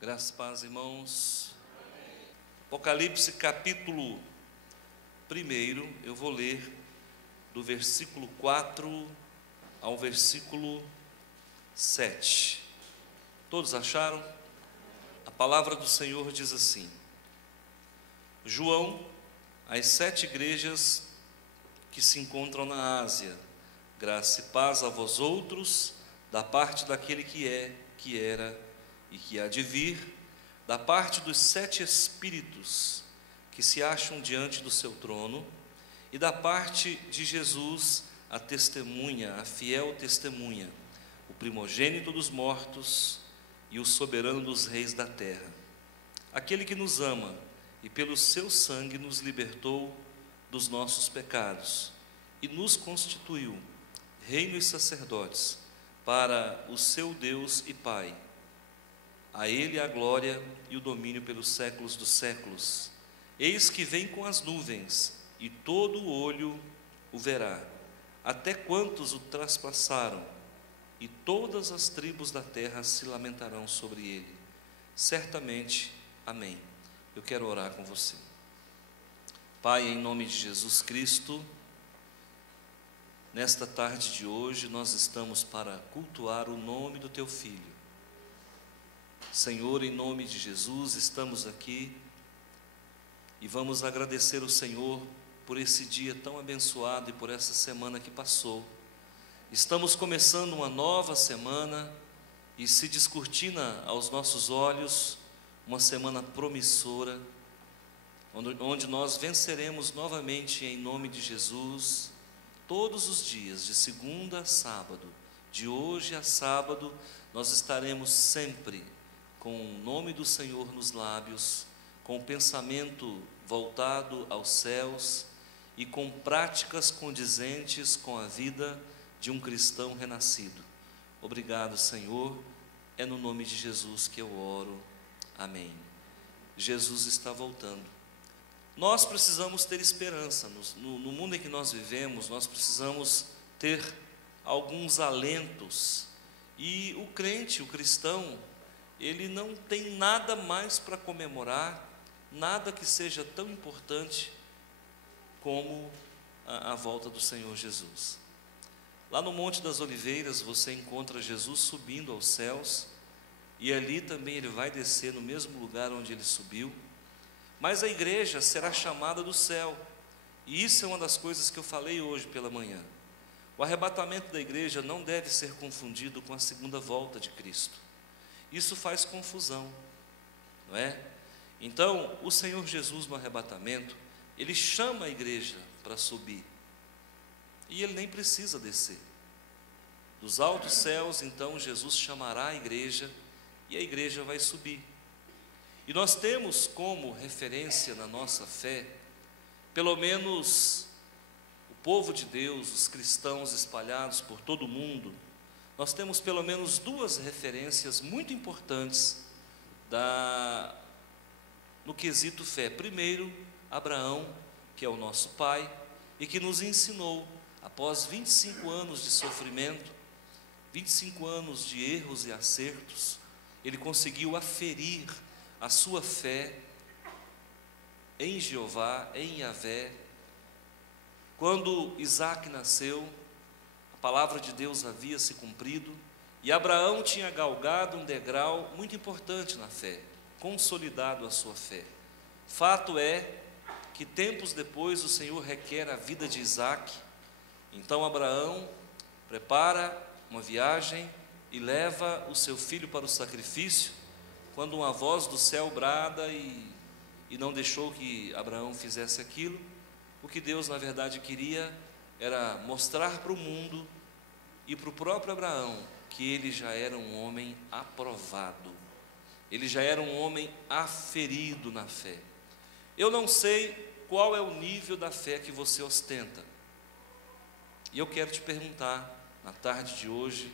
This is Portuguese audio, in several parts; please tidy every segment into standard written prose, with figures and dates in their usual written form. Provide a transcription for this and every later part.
Graças a paz, irmãos. Apocalipse capítulo 1, eu vou ler do versículo 4 ao versículo 7. Todos acharam? A palavra do Senhor diz assim: João, às 7 igrejas que se encontram na Ásia, graça e paz a vós outros, da parte daquele que é, que era e que há de vir, da parte dos 7 Espíritos que se acham diante do seu trono, e da parte de Jesus, a testemunha, a fiel testemunha, o primogênito dos mortos e o soberano dos reis da terra, aquele que nos ama e pelo seu sangue nos libertou dos nossos pecados e nos constituiu reino e sacerdotes para o seu Deus e Pai. A Ele a glória e o domínio pelos séculos dos séculos. Eis que vem com as nuvens, e todo o olho o verá, até quantos o traspassaram, e todas as tribos da terra se lamentarão sobre ele. Certamente, amém. Eu quero orar com você. Pai, em nome de Jesus Cristo, nesta tarde de hoje, nós estamos para cultuar o nome do Teu Filho. Senhor, em nome de Jesus, estamos aqui e vamos agradecer ao Senhor por esse dia tão abençoado e por essa semana que passou. Estamos começando uma nova semana e se descortina aos nossos olhos uma semana promissora, onde nós venceremos novamente em nome de Jesus, todos os dias, de segunda a sábado, de hoje a sábado, nós estaremos sempre com o nome do Senhor nos lábios, com o pensamento voltado aos céus e com práticas condizentes com a vida de um cristão renascido. Obrigado, Senhor, é no nome de Jesus que eu oro, amém. Jesus está voltando. Nós precisamos ter esperança, no mundo em que nós vivemos, nós precisamos ter alguns alentos, e o crente, o cristão, ele não tem nada mais para comemorar, nada que seja tão importante como a volta do Senhor Jesus. Lá no Monte das Oliveiras você encontra Jesus subindo aos céus, e ali também ele vai descer no mesmo lugar onde ele subiu, mas a igreja será chamada do céu, e isso é uma das coisas que eu falei hoje pela manhã. O arrebatamento da igreja não deve ser confundido com a segunda volta de Cristo. Isso faz confusão, não é? Então, o Senhor Jesus no arrebatamento, Ele chama a igreja para subir, e Ele nem precisa descer. Dos altos céus, então, Jesus chamará a igreja, e a igreja vai subir. E nós temos como referência na nossa fé, pelo menos o povo de Deus, os cristãos espalhados por todo o mundo, nós temos pelo menos 2 referências muito importantes no quesito fé. Primeiro, Abraão, que é o nosso pai, e que nos ensinou, após 25 anos de sofrimento, 25 anos de erros e acertos, ele conseguiu aferir a sua fé em Jeová, em Yahvé. Quando Isaac nasceu, a palavra de Deus havia se cumprido, e Abraão tinha galgado um degrau muito importante na fé, consolidado a sua fé. Fato é que tempos depois o Senhor requer a vida de Isaac. Então Abraão prepara uma viagem e leva o seu filho para o sacrifício, quando uma voz do céu brada e não deixou que Abraão fizesse aquilo. O que Deus na verdade queria era mostrar para o mundo e para o próprio Abraão que ele já era um homem aprovado, ele já era um homem aferido na fé. Eu não sei qual é o nível da fé que você ostenta, e eu quero te perguntar na tarde de hoje,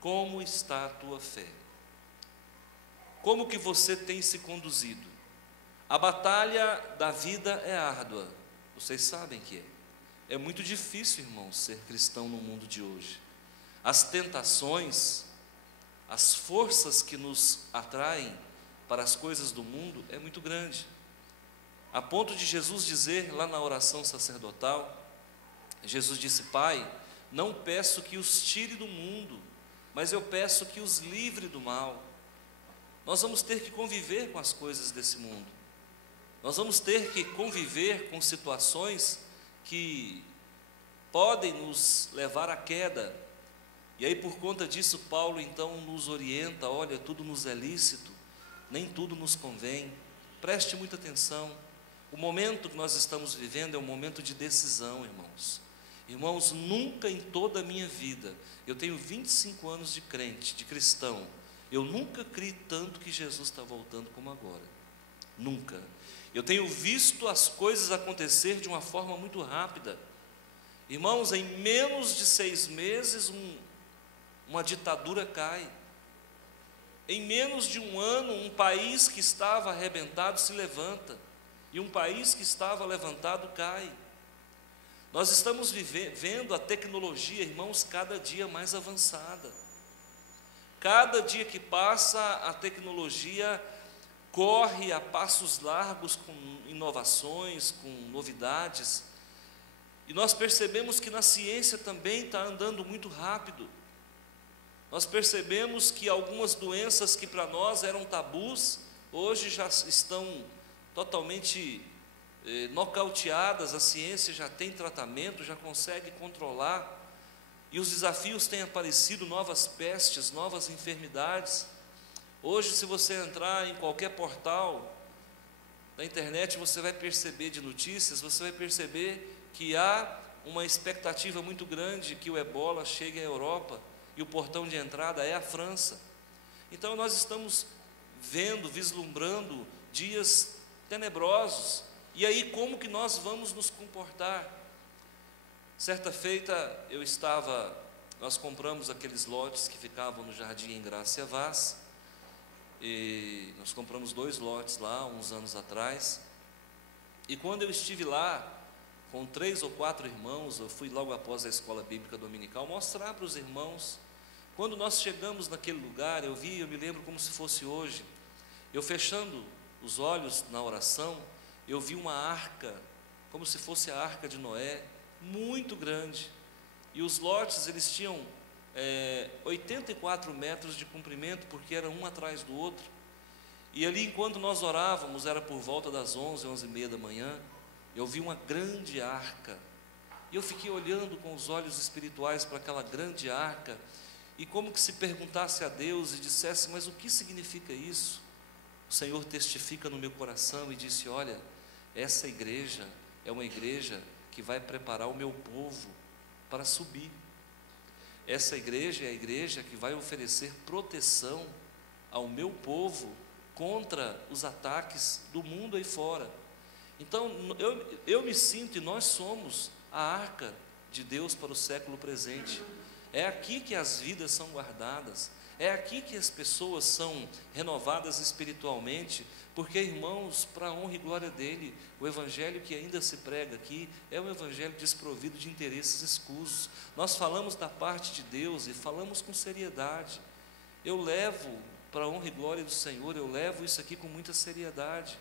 como está a tua fé? Como que você tem se conduzido? A batalha da vida é árdua, vocês sabem que é. É muito difícil, irmãos, ser cristão no mundo de hoje. As tentações, as forças que nos atraem para as coisas do mundo é muito grande. A ponto de Jesus dizer lá na oração sacerdotal, Jesus disse: Pai, não peço que os tire do mundo, mas eu peço que os livre do mal. Nós vamos ter que conviver com as coisas desse mundo. Nós vamos ter que conviver com situações que podem nos levar à queda. E aí, por conta disso, Paulo então nos orienta: olha, tudo nos é lícito, nem tudo nos convém. Preste muita atenção. O momento que nós estamos vivendo é um momento de decisão, irmãos. Irmãos, nunca em toda a minha vida, eu tenho 25 anos de crente, de cristão, eu nunca criei tanto que Jesus está voltando como agora. Nunca. Eu tenho visto as coisas acontecer de uma forma muito rápida. Irmãos, em menos de 6 meses, uma ditadura cai. Em menos de um ano, um país que estava arrebentado se levanta. E um país que estava levantado cai. Nós estamos vendo a tecnologia, irmãos, cada dia mais avançada. Cada dia que passa, a tecnologia corre a passos largos com inovações, com novidades. E nós percebemos que na ciência também está andando muito rápido. Nós percebemos que algumas doenças que para nós eram tabus, hoje já estão totalmente nocauteadas. A ciência já tem tratamento, já consegue controlar, e os desafios têm aparecido, novas pestes, novas enfermidades. Hoje, se você entrar em qualquer portal da internet, você vai perceber de notícias, você vai perceber que há uma expectativa muito grande que o ebola chegue à Europa, e o portão de entrada é a França. Então nós estamos vendo, vislumbrando dias tenebrosos. E aí, como que nós vamos nos comportar? Certa feita nós compramos aqueles lotes que ficavam no Jardim Engrácia Vaz, e nós compramos 2 lotes lá, uns anos atrás, e quando eu estive lá, com 3 ou 4 irmãos, eu fui logo após a escola bíblica dominical, mostrar para os irmãos. Quando nós chegamos naquele lugar, eu me lembro como se fosse hoje, eu fechando os olhos na oração, eu vi uma arca, como se fosse a arca de Noé, muito grande, e os lotes, eles tinham 84 metros de comprimento, porque era um atrás do outro, e ali, enquanto nós orávamos, era por volta das 11, 11h30 da manhã, eu vi uma grande arca, e eu fiquei olhando com os olhos espirituais para aquela grande arca, e como que se perguntasse a Deus e dissesse: mas o que significa isso? O Senhor testifica no meu coração e disse: olha, essa igreja é uma igreja que vai preparar o meu povo para subir. Essa igreja é a igreja que vai oferecer proteção ao meu povo contra os ataques do mundo aí fora. Então, eu me sinto, e nós somos a arca de Deus para o século presente. É aqui que as vidas são guardadas, é aqui que as pessoas são renovadas espiritualmente, porque, irmãos, para a honra e glória dele, o evangelho que ainda se prega aqui é um evangelho desprovido de interesses escusos. Nós falamos da parte de Deus e falamos com seriedade. Eu levo para a honra e glória do Senhor, eu levo isso aqui com muita seriedade.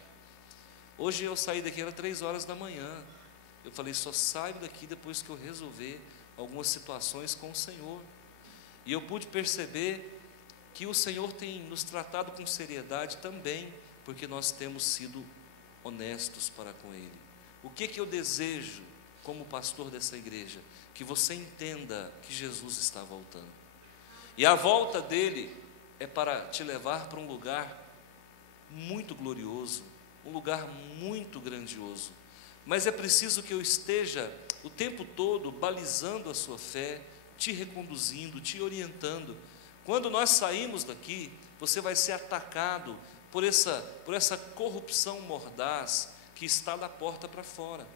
Hoje eu saí daqui, era 3 horas da manhã, eu falei: só saio daqui depois que eu resolver algumas situações com o Senhor. E eu pude perceber que o Senhor tem nos tratado com seriedade também, porque nós temos sido honestos para com Ele. O que eu desejo como pastor dessa igreja? Que você entenda que Jesus está voltando, e a volta dele é para te levar para um lugar muito glorioso, um lugar muito grandioso. Mas é preciso que eu esteja o tempo todo balizando a sua fé, te reconduzindo, te orientando. Quando nós saímos daqui, você vai ser atacado por essa corrupção mordaz que está da porta para fora.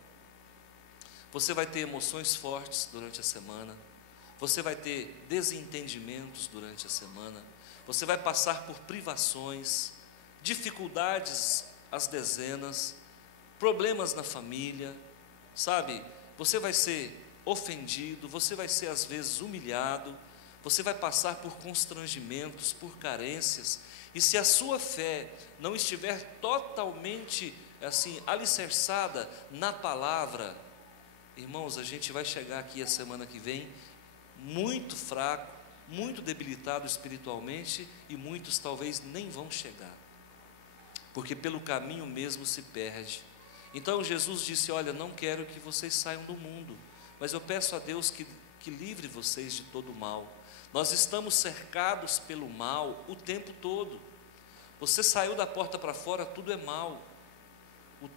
Você vai ter emoções fortes durante a semana, você vai ter desentendimentos durante a semana, você vai passar por privações, dificuldades às dezenas, problemas na família, sabe? Você vai ser ofendido, você vai ser às vezes humilhado, você vai passar por constrangimentos, por carências, e se a sua fé não estiver totalmente assim alicerçada na palavra, irmãos, a gente vai chegar aqui a semana que vem muito fraco, muito debilitado espiritualmente, e muitos talvez nem vão chegar, porque pelo caminho mesmo se perde. Então Jesus disse: olha, não quero que vocês saiam do mundo, mas eu peço a Deus que livre vocês de todo o mal. Nós estamos cercados pelo mal o tempo todo. Você saiu da porta para fora, tudo é mal.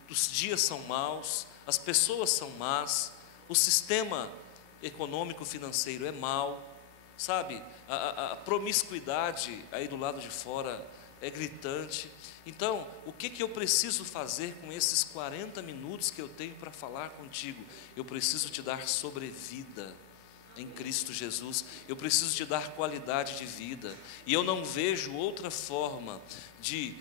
Os dias são maus, as pessoas são más, o sistema econômico financeiro é mau, sabe? A promiscuidade aí do lado de fora é gritante. Então, o que eu preciso fazer com esses 40 minutos que eu tenho para falar contigo? Eu preciso te dar sobrevida em Cristo Jesus, eu preciso te dar qualidade de vida, e eu não vejo outra forma de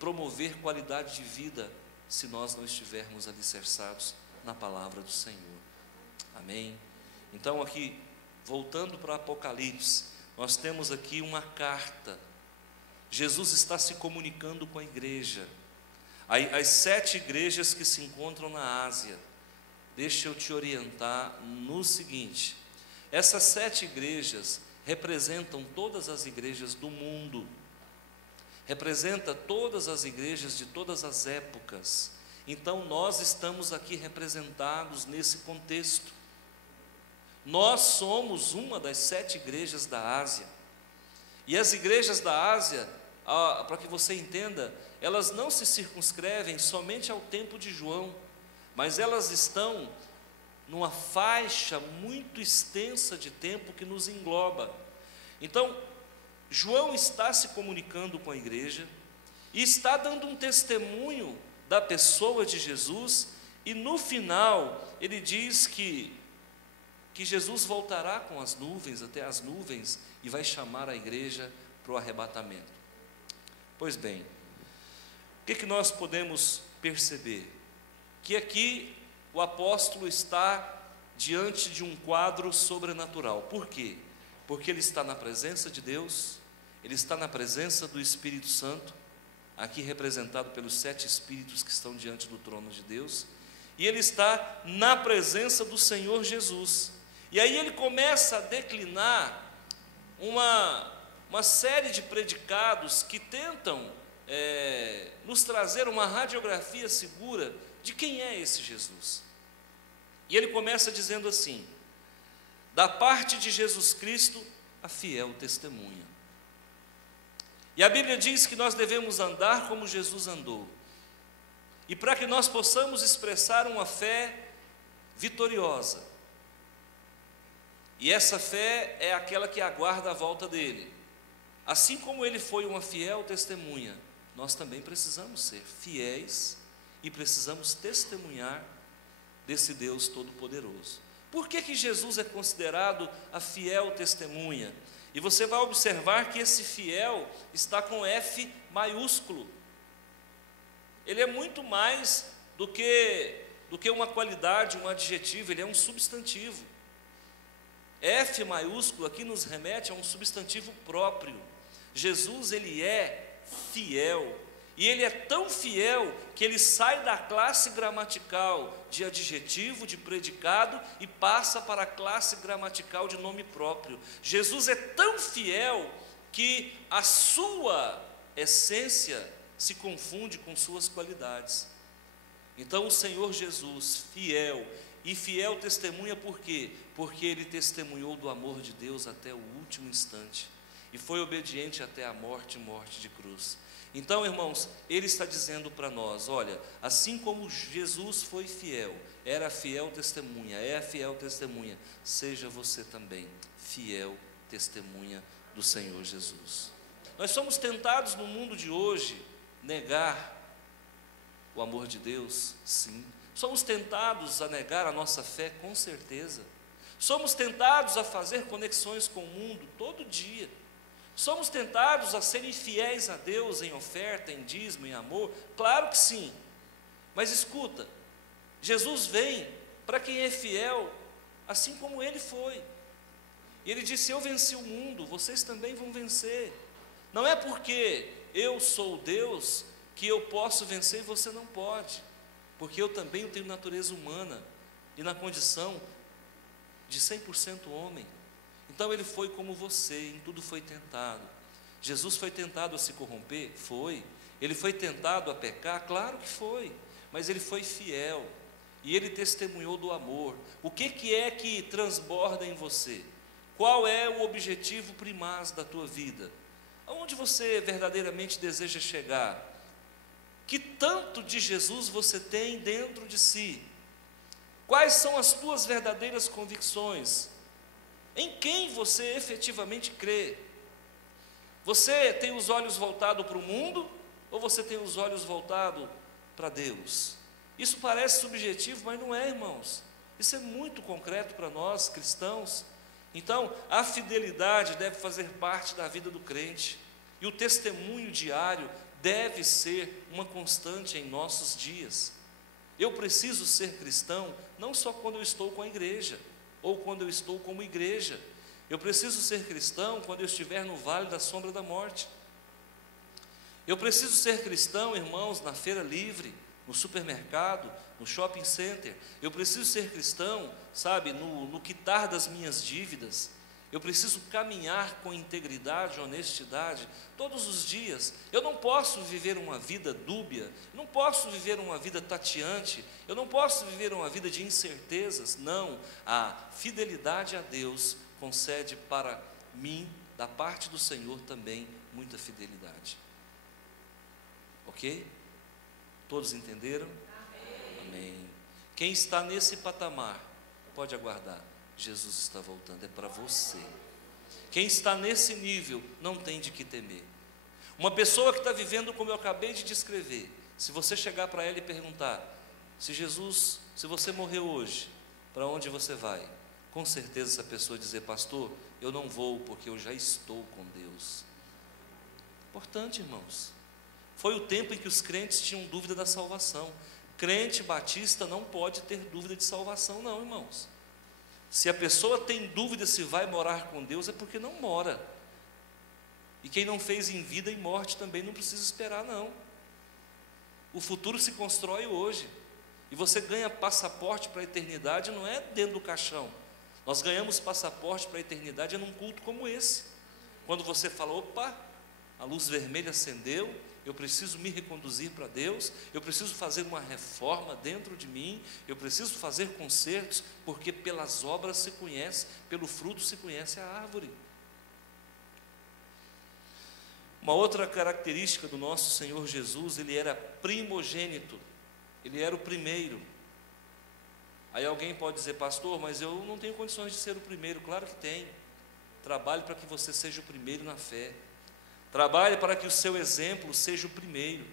promover qualidade de vida se nós não estivermos alicerçados na palavra do Senhor. Amém? Então aqui, voltando para Apocalipse, nós temos aqui uma carta. Jesus está se comunicando com a igreja, as 7 igrejas que se encontram na Ásia. Deixa eu te orientar no seguinte: essas 7 igrejas representam todas as igrejas do mundo, representa todas as igrejas de todas as épocas. Então nós estamos aqui representados nesse contexto. Nós somos uma das 7 igrejas da Ásia, e as igrejas da Ásia, para que você entenda, elas não se circunscrevem somente ao tempo de João, mas elas estão numa faixa muito extensa de tempo que nos engloba. Então, João está se comunicando com a igreja e está dando um testemunho da pessoa de Jesus, e no final ele diz que Jesus voltará com as nuvens, até as nuvens, e vai chamar a igreja para o arrebatamento. Pois bem, o que nós podemos perceber? Que aqui o apóstolo está diante de um quadro sobrenatural. Por quê? Porque ele está na presença de Deus, ele está na presença do Espírito Santo, aqui representado pelos 7 Espíritos que estão diante do trono de Deus, e ele está na presença do Senhor Jesus. E aí ele começa a declinar uma série de predicados que tentam nos trazer uma radiografia segura de quem é esse Jesus. E ele começa dizendo assim: da parte de Jesus Cristo, a fiel testemunha. E a Bíblia diz que nós devemos andar como Jesus andou. E para que nós possamos expressar uma fé vitoriosa, e essa fé é aquela que aguarda a volta dele, assim como ele foi uma fiel testemunha, nós também precisamos ser fiéis e precisamos testemunhar desse Deus Todo-Poderoso. Por que Jesus é considerado a fiel testemunha? E você vai observar que esse fiel está com F maiúsculo. Ele é muito mais do que uma qualidade, um adjetivo, ele é um substantivo. F maiúsculo aqui nos remete a um substantivo próprio. Jesus, ele é fiel. E ele é tão fiel que ele sai da classe gramatical de adjetivo, de predicado, e passa para a classe gramatical de nome próprio. Jesus é tão fiel que a sua essência se confunde com suas qualidades. Então o Senhor Jesus, fiel, e fiel testemunha por quê? Porque ele testemunhou do amor de Deus até o último instante, e foi obediente até a morte de cruz. Então, irmãos, ele está dizendo para nós: olha, assim como Jesus foi fiel, era a fiel testemunha, é a fiel testemunha, seja você também fiel testemunha do Senhor Jesus. Nós somos tentados no mundo de hoje negar o amor de Deus, sim. Somos tentados a negar a nossa fé, com certeza. Somos tentados a fazer conexões com o mundo todo dia. Somos tentados a serem fiéis a Deus em oferta, em dízimo, em amor? Claro que sim. Mas escuta, Jesus vem para quem é fiel, assim como Ele foi. E Ele disse: eu venci o mundo, vocês também vão vencer. Não é porque eu sou Deus que eu posso vencer e você não pode, porque eu também tenho natureza humana e na condição de 100% homem. Então Ele foi como você, em tudo foi tentado. Jesus foi tentado a se corromper? Foi. Ele foi tentado a pecar? Claro que foi. Mas Ele foi fiel e Ele testemunhou do amor. O que é que transborda em você? Qual é o objetivo primaz da tua vida? Aonde você verdadeiramente deseja chegar? Que tanto de Jesus você tem dentro de si? Quais são as tuas verdadeiras convicções? Em quem você efetivamente crê? Você tem os olhos voltados para o mundo ou você tem os olhos voltados para Deus? Isso parece subjetivo, mas não é, irmãos. Isso é muito concreto para nós cristãos. Então, a fidelidade deve fazer parte da vida do crente, e o testemunho diário deve ser uma constante em nossos dias. Eu preciso ser cristão não só quando eu estou com a igreja, ou quando eu estou como igreja. Eu preciso ser cristão quando eu estiver no vale da sombra da morte. Eu preciso ser cristão, irmãos, na feira livre, no supermercado, no shopping center. Eu preciso ser cristão, sabe, no quitar das minhas dívidas. Eu preciso caminhar com integridade, honestidade, todos os dias. Eu não posso viver uma vida dúbia, não posso viver uma vida tateante, eu não posso viver uma vida de incertezas. Não, a fidelidade a Deus concede para mim, da parte do Senhor também, muita fidelidade. Ok? Todos entenderam? Amém. Amém. Quem está nesse patamar, pode aguardar. Jesus está voltando, é para você. Quem está nesse nível, não tem de que temer. Uma pessoa que está vivendo como eu acabei de descrever, se você chegar para ela e perguntar: se você morrer hoje, para onde você vai? Com certeza essa pessoa dizer: pastor, eu não vou porque eu já estou com Deus. Importante, irmãos. Foi o tempo em que os crentes tinham dúvida da salvação. Crente batista não pode ter dúvida de salvação, não, irmãos. Se a pessoa tem dúvida se vai morar com Deus, é porque não mora. E quem não fez em vida, em morte também não precisa esperar, não. O futuro se constrói hoje. E você ganha passaporte para a eternidade, não é dentro do caixão. Nós ganhamos passaporte para a eternidade num culto como esse. Quando você fala: opa, a luz vermelha acendeu, eu preciso me reconduzir para Deus, eu preciso fazer uma reforma dentro de mim, eu preciso fazer consertos, porque pelas obras se conhece, pelo fruto se conhece a árvore. Uma outra característica do nosso Senhor Jesus: Ele era primogênito, Ele era o primeiro. Aí alguém pode dizer: pastor, mas eu não tenho condições de ser o primeiro. Claro que tem. Trabalhe para que você seja o primeiro na fé. Trabalhe para que o seu exemplo seja o primeiro.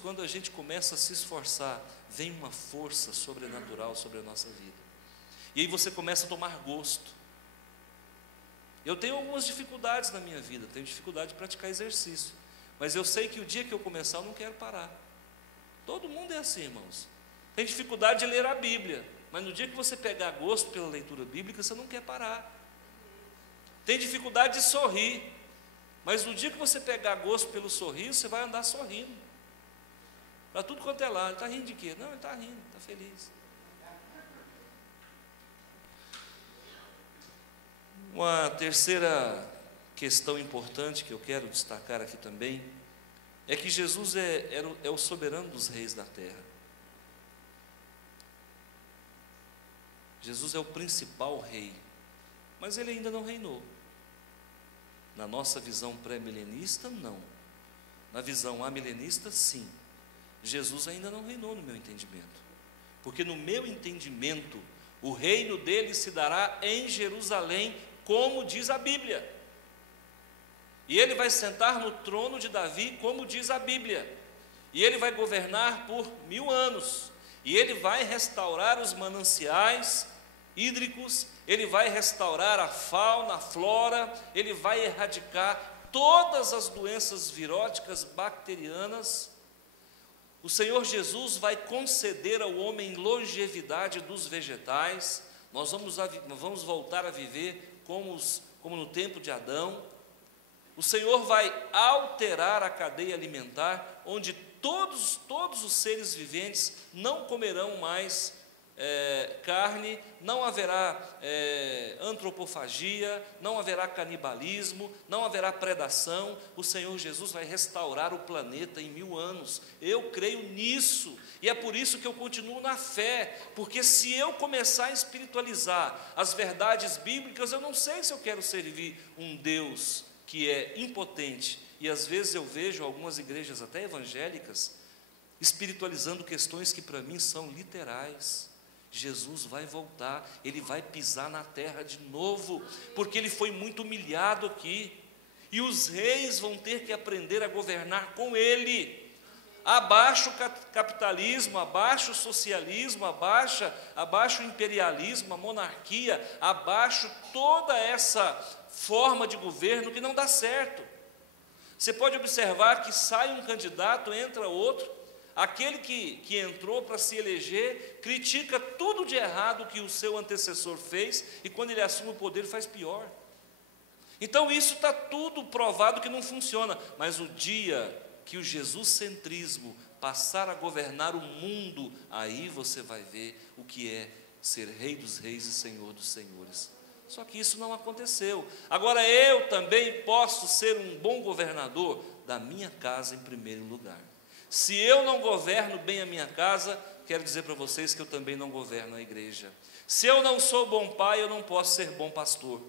Quando a gente começa a se esforçar, vem uma força sobrenatural sobre a nossa vida. E aí você começa a tomar gosto. Eu tenho algumas dificuldades na minha vida, tenho dificuldade de praticar exercício, mas eu sei que o dia que eu começar, eu não quero parar. Todo mundo é assim, irmãos. Tem dificuldade de ler a Bíblia, mas no dia que você pegar gosto pela leitura bíblica, você não quer parar. Tem dificuldade de sorrir, mas no dia que você pegar gosto pelo sorriso, você vai andar sorrindo. Para tudo quanto é lado. Está rindo de quê? Não, ele está rindo, está feliz. Uma terceira questão importante que eu quero destacar aqui também, é que Jesus é o soberano dos reis da terra. Jesus é o principal rei, mas Ele ainda não reinou. Na nossa visão pré-milenista, não. Na visão amilenista, sim. Jesus ainda não reinou no meu entendimento. Porque no meu entendimento, o reino dele se dará em Jerusalém, como diz a Bíblia. E ele vai sentar no trono de Davi, como diz a Bíblia. E ele vai governar por 1000 anos. E ele vai restaurar os mananciais hídricos, Ele vai restaurar a fauna, a flora, Ele vai erradicar todas as doenças viróticas, bacterianas. O Senhor Jesus vai conceder ao homem longevidade dos vegetais. Nós vamos voltar a viver como no tempo de Adão. O Senhor vai alterar a cadeia alimentar, onde todos os seres viventes não comerão mais carne, não haverá antropofagia, não haverá canibalismo, não haverá predação. O Senhor Jesus vai restaurar o planeta em 1000 anos. Eu creio nisso, e é por isso que eu continuo na fé, porque se eu começar a espiritualizar as verdades bíblicas, eu não sei se eu quero servir um Deus que é impotente. E às vezes eu vejo algumas igrejas até evangélicas espiritualizando questões que para mim são literais. Jesus vai voltar, Ele vai pisar na terra de novo, porque Ele foi muito humilhado aqui, e os reis vão ter que aprender a governar com Ele. Abaixo o capitalismo, abaixo o socialismo, abaixo o imperialismo, a monarquia, abaixo toda essa forma de governo que não dá certo. Você pode observar que sai um candidato, entra outro, aquele que entrou para se eleger, critica tudo de errado que o seu antecessor fez, e quando ele assume o poder faz pior. Então isso está tudo provado que não funciona, mas o dia que o jesucentrismo passar a governar o mundo, aí você vai ver o que é ser Rei dos Reis e Senhor dos Senhores. Só que isso não aconteceu. Agora eu também posso ser um bom governador da minha casa em primeiro lugar. Se eu não governo bem a minha casa, quero dizer para vocês que eu também não governo a igreja. Se eu não sou bom pai, eu não posso ser bom pastor.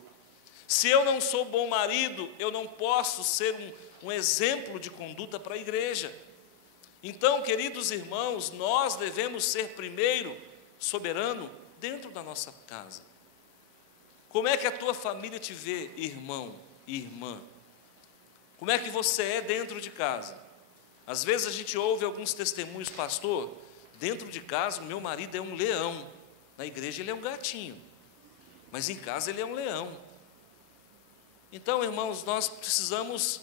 Se eu não sou bom marido, eu não posso ser um exemplo de conduta para a igreja. Então, queridos irmãos, nós devemos ser primeiro soberano dentro da nossa casa. Como é que a tua família te vê, irmão e irmã? Como é que você é dentro de casa? Às vezes a gente ouve alguns testemunhos, pastor, dentro de casa o meu marido é um leão, na igreja ele é um gatinho, mas em casa ele é um leão. Então, irmãos, nós precisamos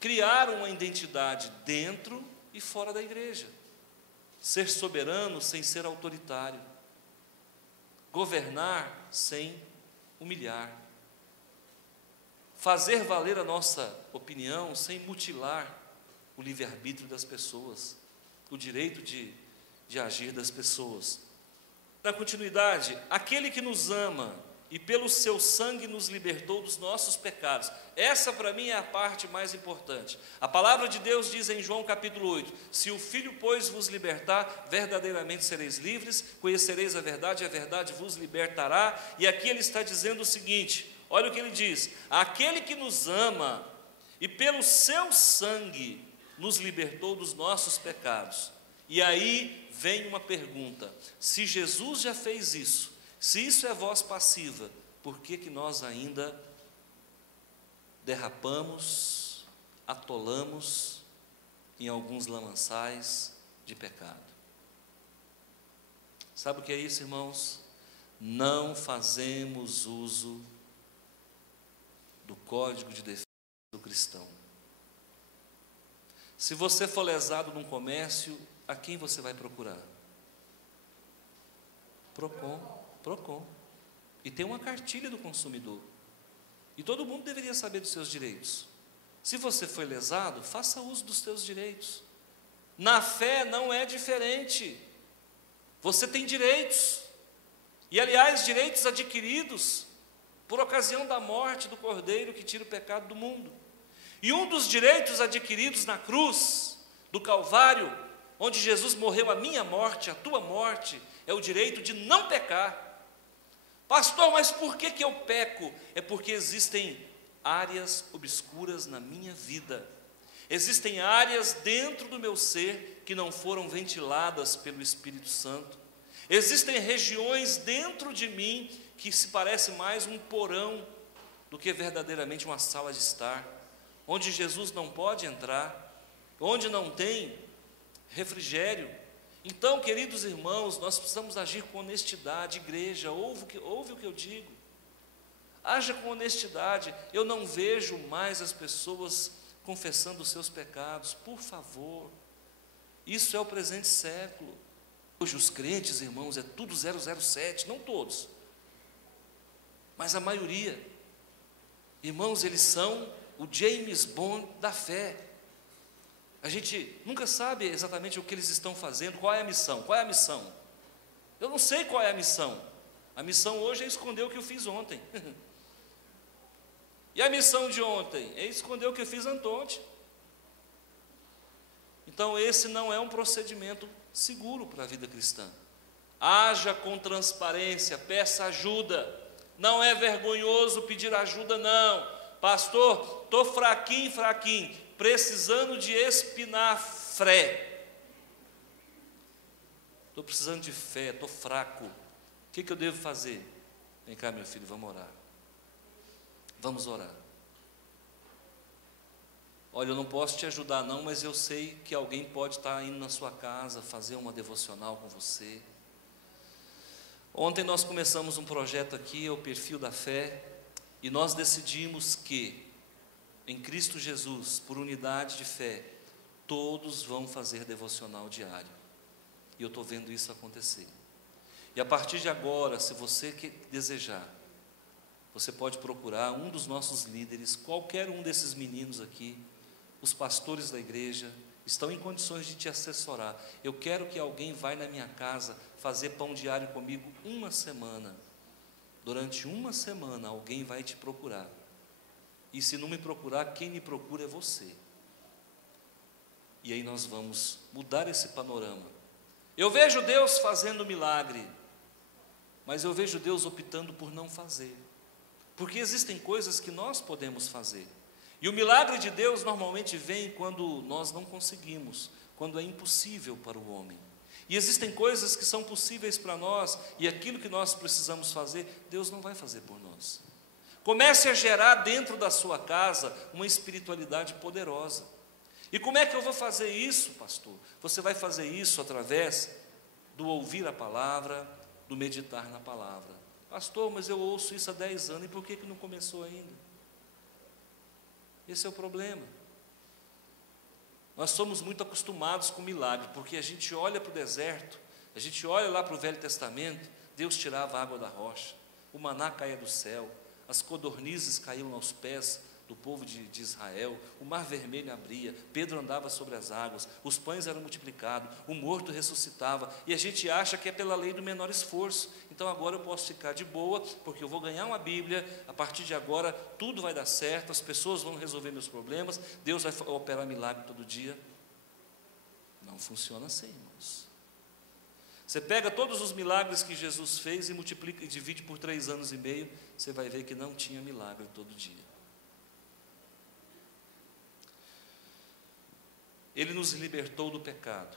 criar uma identidade dentro e fora da igreja, ser soberano sem ser autoritário, governar sem humilhar, fazer valer a nossa opinião sem mutilar o livre-arbítrio das pessoas, o direito de agir das pessoas. Na continuidade, aquele que nos ama e pelo seu sangue nos libertou dos nossos pecados. Essa para mim é a parte mais importante. A palavra de Deus diz em João capítulo 8, se o Filho, pois, vos libertar, verdadeiramente sereis livres, conhecereis a verdade vos libertará. E aqui ele está dizendo o seguinte, olha o que ele diz, aquele que nos ama e pelo seu sangue nos libertou dos nossos pecados. E aí vem uma pergunta, se Jesus já fez isso, se isso é voz passiva, por que nós ainda derrapamos, atolamos em alguns lamaçais de pecado? Sabe o que é isso, irmãos? Não fazemos uso do código de defesa do cristão. Se você for lesado num comércio, a quem você vai procurar? Procon. E tem uma cartilha do consumidor. E todo mundo deveria saber dos seus direitos. Se você foi lesado, faça uso dos seus direitos. Na fé não é diferente. Você tem direitos. E, aliás, direitos adquiridos por ocasião da morte do Cordeiro que tira o pecado do mundo. E um dos direitos adquiridos na cruz do Calvário, onde Jesus morreu a minha morte, a tua morte, é o direito de não pecar. Pastor, mas por que eu peco? É porque existem áreas obscuras na minha vida. Existem áreas dentro do meu ser que não foram ventiladas pelo Espírito Santo. Existem regiões dentro de mim que se parece mais um porão do que verdadeiramente uma sala de estar, onde Jesus não pode entrar, onde não tem refrigério. Então, queridos irmãos, nós precisamos agir com honestidade. Igreja, ouve o que eu digo. Haja com honestidade. Eu não vejo mais as pessoas confessando os seus pecados, por favor. Isso é o presente século. Hoje os crentes, irmãos, é tudo 007, não todos, mas a maioria. Irmãos, eles são o James Bond da fé. A gente nunca sabe exatamente o que eles estão fazendo, qual é a missão. Qual é a missão? Eu não sei qual é a missão. A missão hoje é esconder o que eu fiz ontem. E a missão de ontem é esconder o que eu fiz anteontem. Então esse não é um procedimento seguro para a vida cristã. Haja com transparência, peça ajuda. Não é vergonhoso pedir ajuda, não. Pastor, estou fraquinho, precisando de espinafre. Estou precisando de fé, estou fraco. O que eu devo fazer? Vem cá, meu filho, vamos orar. Vamos orar. Olha, eu não posso te ajudar não, mas eu sei que alguém pode estar indo na sua casa fazer uma devocional com você. Ontem nós começamos um projeto aqui, o Perfil da Fé, e nós decidimos que, em Cristo Jesus, por unidade de fé, todos vão fazer devocional diário. E eu estou vendo isso acontecer. E a partir de agora, se você desejar, você pode procurar um dos nossos líderes, qualquer um desses meninos aqui, os pastores da igreja, estão em condições de te assessorar. Eu quero que alguém vá na minha casa fazer pão diário comigo uma semana. Durante uma semana alguém vai te procurar. E se não me procurar, quem me procura é você. E aí nós vamos mudar esse panorama. Eu vejo Deus fazendo milagre, mas eu vejo Deus optando por não fazer. Porque existem coisas que nós podemos fazer. E o milagre de Deus normalmente vem quando nós não conseguimos, quando é impossível para o homem. E existem coisas que são possíveis para nós, e aquilo que nós precisamos fazer, Deus não vai fazer por nós. Comece a gerar dentro da sua casa uma espiritualidade poderosa. E como é que eu vou fazer isso, pastor? Você vai fazer isso através do ouvir a palavra, do meditar na palavra. Pastor, mas eu ouço isso há 10 anos, e por que não começou ainda? Esse é o problema. Nós somos muito acostumados com milagre, porque a gente olha para o deserto, a gente olha lá para o Velho Testamento, Deus tirava a água da rocha, o maná caía do céu, as codornizes caíam aos pés do povo de Israel, o mar vermelho abria, Pedro andava sobre as águas, os pães eram multiplicados, o morto ressuscitava, e a gente acha que é pela lei do menor esforço. Então agora eu posso ficar de boa, porque eu vou ganhar uma Bíblia, a partir de agora tudo vai dar certo, as pessoas vão resolver meus problemas, Deus vai operar milagre todo dia. Não funciona assim, irmãos. Você pega todos os milagres que Jesus fez e multiplica e divide por 3 anos e meio, você vai ver que não tinha milagre todo dia. Ele nos libertou do pecado.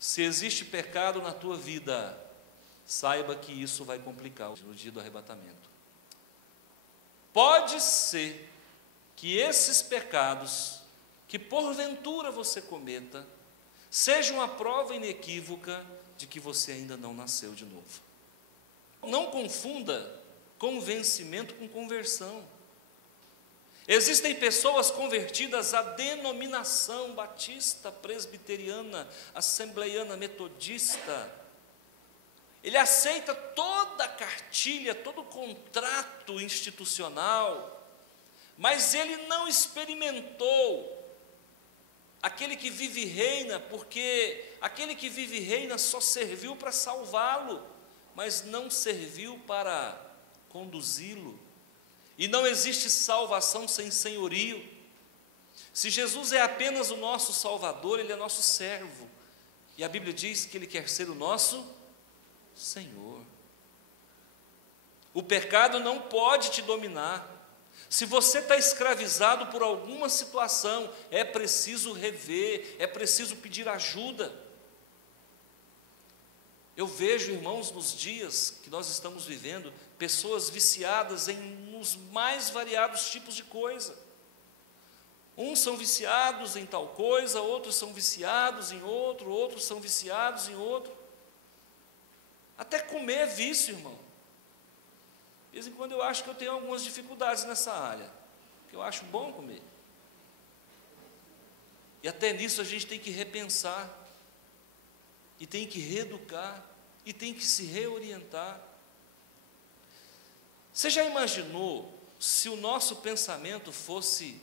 Se existe pecado na tua vida, saiba que isso vai complicar no dia do arrebatamento. Pode ser que esses pecados, que porventura você cometa, sejam uma prova inequívoca de que você ainda não nasceu de novo. Não confunda convencimento com conversão. Existem pessoas convertidas à denominação batista, presbiteriana, assembleiana, metodista. Ele aceita toda a cartilha, todo o contrato institucional, mas ele não experimentou aquele que vive e reina, porque aquele que vive e reina só serviu para salvá-lo, mas não serviu para conduzi-lo. E não existe salvação sem senhorio. Se Jesus é apenas o nosso Salvador, Ele é nosso servo. E a Bíblia diz que Ele quer ser o nosso Senhor. O pecado não pode te dominar. Se você está escravizado por alguma situação, é preciso rever, é preciso pedir ajuda. Eu vejo, irmãos, nos dias que nós estamos vivendo, pessoas viciadas nos mais variados tipos de coisa. Uns são viciados em tal coisa, outros são viciados em outro, outros são viciados em outro. Até comer é vício, irmão. De vez em quando eu acho que eu tenho algumas dificuldades nessa área, porque eu acho bom comer. E até nisso a gente tem que repensar, e tem que reeducar, e tem que se reorientar. Você já imaginou se o nosso pensamento fosse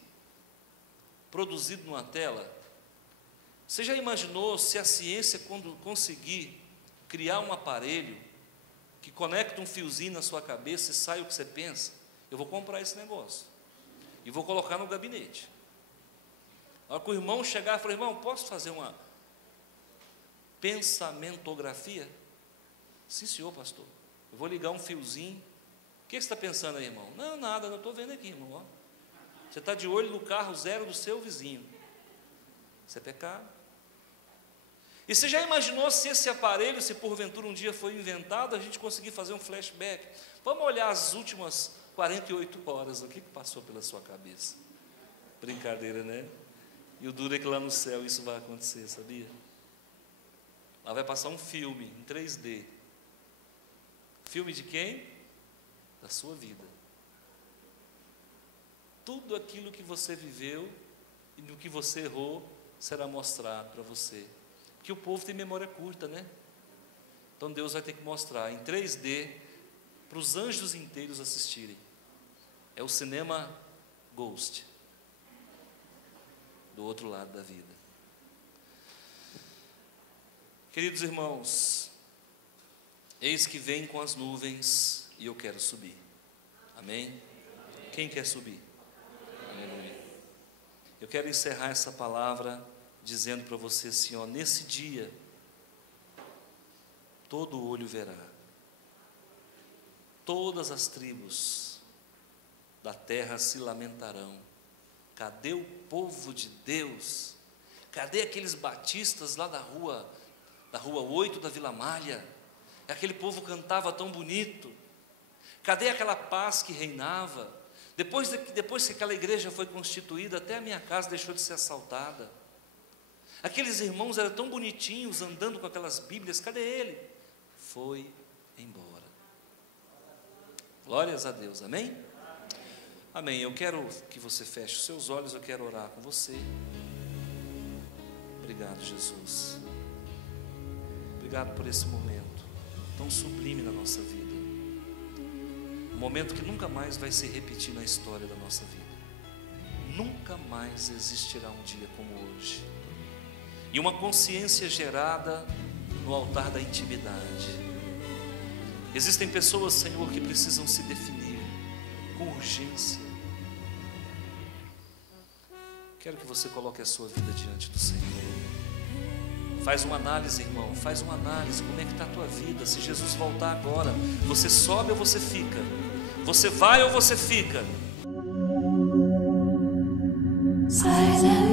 produzido numa tela? Você já imaginou se a ciência, quando conseguir criar um aparelho que conecta um fiozinho na sua cabeça e sai o que você pensa? Eu vou comprar esse negócio e vou colocar no gabinete. Na hora que o irmão chegar, eu falei: irmão, posso fazer uma pensamentografia? Sim, senhor, pastor. Eu vou ligar um fiozinho. O que você está pensando aí, irmão? Não, nada, eu estou vendo aqui, irmão. Ó. Você está de olho no carro zero do seu vizinho. Isso é pecado. E você já imaginou se esse aparelho, se porventura um dia foi inventado, a gente conseguir fazer um flashback? Vamos olhar as últimas 48 horas, o que passou pela sua cabeça? Brincadeira, né? E o duro é que lá no céu isso vai acontecer, sabia? Lá vai passar um filme em 3D. Filme de quem? Da sua vida. Tudo aquilo que você viveu e no que você errou será mostrado para você. Porque o povo tem memória curta, né? Então Deus vai ter que mostrar em 3D para os anjos inteiros assistirem. É o cinema Ghost, do outro lado da vida. Queridos irmãos, eis que vem com as nuvens e eu quero subir. Amém? Quem quer subir? Aleluia. Eu quero encerrar essa palavra dizendo para você assim, ó, nesse dia, todo olho verá, todas as tribos da terra se lamentarão. Cadê o povo de Deus? Cadê aqueles batistas lá da rua 8 da Vila Malha? Aquele povo cantava tão bonito. Cadê aquela paz que reinava? Depois que aquela igreja foi constituída, até a minha casa deixou de ser assaltada. Aqueles irmãos eram tão bonitinhos, andando com aquelas Bíblias, cadê ele? Foi embora. Glórias a Deus, amém? Amém. Eu quero que você feche os seus olhos, eu quero orar com você. Obrigado, Jesus. Obrigado por esse momento tão sublime na nossa vida. Um momento que nunca mais vai se repetir na história da nossa vida. Nunca mais existirá um dia como hoje. E uma consciência gerada no altar da intimidade. Existem pessoas, Senhor, que precisam se definir com urgência. Quero que você coloque a sua vida diante do Senhor. Faz uma análise, irmão, faz uma análise, como é que está a tua vida? Se Jesus voltar agora, você sobe ou você fica? Você vai ou você fica? Silence.